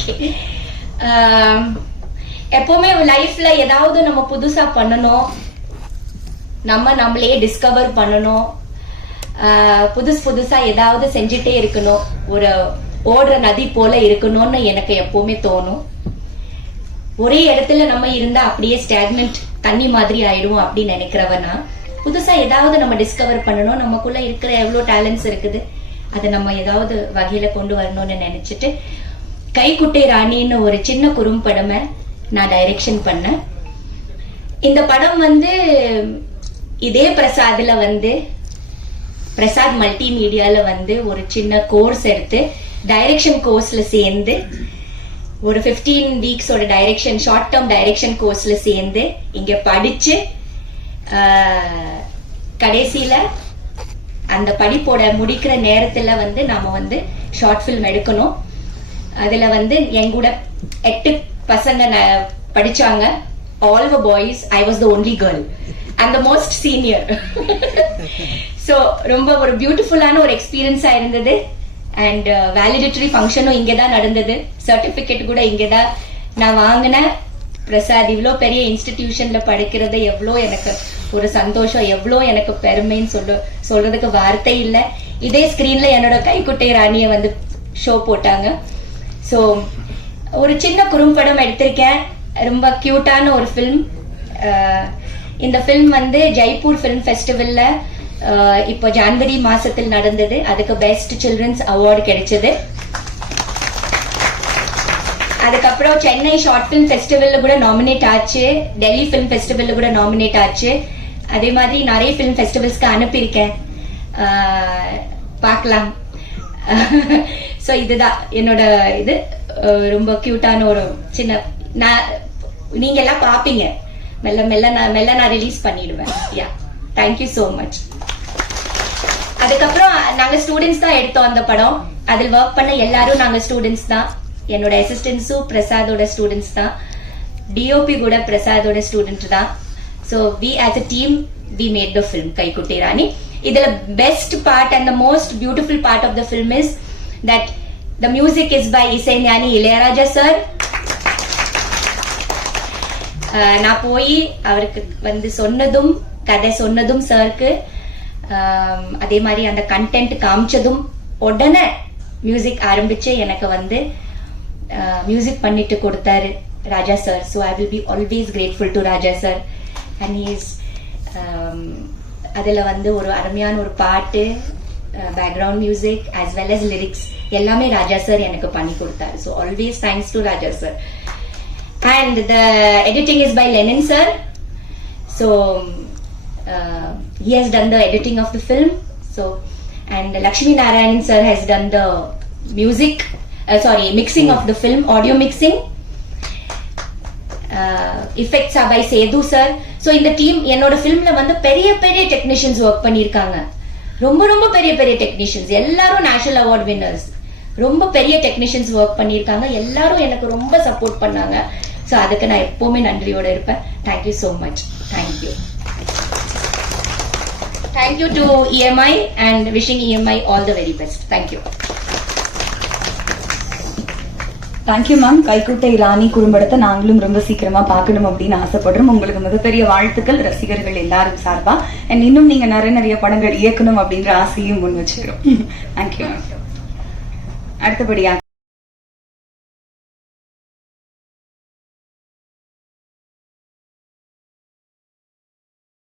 Okay. எப்பவுமே லைஃப்ல ஏதாவது நம்ம புதுசா பண்ணணும், நம்மளே டிஸ்கவர் பண்ணணும், புதுசா ஏதாவது செஞ்சுட்டே இருக்கணும், ஒரு ஓடுற நதி போல இருக்கணும்னு எனக்கு எப்பவுமே தோணும். ஒரே இடத்துல நம்ம இருந்தா அப்படியே ஸ்டாக்னன்ட் தண்ணி மாதிரி ஆயிடும் அப்படின்னு நினைக்கிறவனா, புதுசா ஏதாவது நம்ம டிஸ்கவர் பண்ணணும், நமக்குள்ள இருக்கிற எவ்வளவு டேலண்ட்ஸ் இருக்குது அதை நம்ம ஏதாவது வகையில கொண்டு வரணும்னு நினைச்சிட்டு கைக்குட்டை ராணின்னு ஒரு சின்ன குறும்படமை நான் டைரக்ஷன் பண்ணேன். இந்த படம் இதே பிரசாத்ல பிரசாத் மல்டிமீடியால ஒரு சின்ன கோர்ஸ் எடுத்து டைரக்ஷன் கோர்ஸ்ல சேர்ந்து ஒரு 15 வீக்ஸோட டைரக்ஷன் ஷார்ட் டேர்ம் டைரக்ஷன் கோர்ஸ்ல சேர்ந்து இங்க படிச்சு கடைசியில அந்த படிப்போட முடிக்கிற நேரத்துல நாம ஷார்ட் பிலிம் எடுக்கணும். அதுல என் கூட 8 பசங்க படிச்சாங்க. All were boys. I was the only girl and the most senior. So ரொம்ப ஒரு பியூட்டிஃபுல்லான ஒரு எக்ஸ்பீரியன்ஸா இருந்தது. அண்ட் வேலிடேட்டரி ஃபங்க்ஷனும் இங்கதான் நடந்தது. சர்டிபிகேட் கூட இங்கதான் நான் வாங்கினேன். பிரசாத் இவ்வளோ பெரிய இன்ஸ்டிடியூஷன்ல படிக்கிறது எவ்வளோ எனக்கு ஒரு சந்தோஷம், எவ்வளோ எனக்கு பெருமைன்னு சொல்றதுக்கு வார்த்தை இல்லை. இதே ஸ்கிரீன்ல என்னோட கைக்குட்டை ராணிய ஷோ போட்டாங்க. ஸோ ஒரு சின்ன குறும்படம் எடுத்திருக்கேன். ரொம்ப கியூட்டான ஒரு ஃபிலிம். இந்த ஃபிலிம் ஜெய்ப்பூர் ஃபிலிம் ஃபெஸ்டிவல்ல இப்போ ஜனவரி மாசத்தில் நடந்தது. அதுக்கு பெஸ்ட் சில்ட்ரன்ஸ் அவார்டு கிடைச்சது. அதுக்கப்புறம் சென்னை ஷார்ட் பிலிம் ஃபெஸ்டிவல்ல கூட நாமினேட் ஆச்சு, டெல்லி பிலிம் ஃபெஸ்டிவல்ல கூட நாமினேட் ஆச்சு. அதே மாதிரி நிறைய பிலிம் ஃபெஸ்டிவல்ஸ்க்கு அனுப்பியிருக்கேன், பார்க்கலாம். ஸோ இதுதான் என்னோட இது. ரொம்ப கியூட்டான ஒரு சின்ன, நீங்க எல்லாம் பாப்பீங்க, மெல்ல நான் ரிலீஸ் பண்ணிடுவேன். யா, தேங்க்யூ சோ மச். அதுக்கப்புறம் நாங்க ஸ்டூடெண்ட்ஸ் தான் எடுத்தோம் அந்த படம். அதில் ஒர்க் பண்ண எல்லாரும் நாங்க ஸ்டூடெண்ட்ஸ் தான். என்னோட அசிஸ்டன்ஸும் பிரசாதோட ஸ்டூடெண்ட்ஸ் தான். டிஓபி கூட பிரசாதோட ஸ்டூடெண்ட் தான். So we as a team we made the film Kaikuttai Rani. இதுல best part and the most beautiful part of the film is that the music is by Isaignani Ilaiyaraaja sir. நான் போய் அவருக்கு சொன்னதும் கதை சொன்னதும் சாருக்கு, அதே மாதிரி அந்த கண்டென்ட் காமிச்சதும் உடனே மியூசிக் ஆரம்பிச்சு எனக்கு மியூசிக் பண்ணிட்டு கொடுத்தாரு Raja sir. So I will be always grateful to Raja sir. And his அதுல ஒரு அருமையான ஒரு பாட்டு, background music as well as lyrics எல்லாமே ராஜா சார் எனக்கு பண்ணி கொடுத்தாரு. So always thanks to Raja sir. And the editing is by Lenin sir. So he has done the editing of the film. So and Lakshmi Narayanan sir has done the music, mixing of the film, audio mixing. Effects are by Sedu sir. So in the team என்னோட filmல பெரிய பெரிய technicians work பண்ணிருக்காங்க. ரொம்ப ரொம்ப பெரிய பெரிய technicians, எல்லாரும் national award winners. ரொம்ப பெரிய டெக்னீஷியன்ஸ் ஒர்க் பண்ணிருக்காங்க. எல்லாரும் எனக்கு ரொம்ப சப்போர்ட் பண்ணாங்க. ஸோ அதுக்கு நான் எப்பவுமே நன்றியோட இருப்பேன். Thank you so much. Thank you. Thank you to EMI and wishing EMI all the very best. Thank you. Thank you ma'am. Kaikuttai Rani குறும்படத்தை நாங்களும் ரொம்ப சீக்கிரமா பார்க்கணும் அப்படின்னு ஆசைப்படுறோம். உங்களுக்கு மிகப்பெரிய வாழ்த்துக்கள் ரசிகர்கள் எல்லாரும் சார்பா. அண்ட் இன்னும் நீங்க நிறைய படங்கள் இயக்கணும் அப்படின்ற ஆசையும் முன் வச்சுக்கிறோம். Thank you ma'am. அடுத்தபடியாக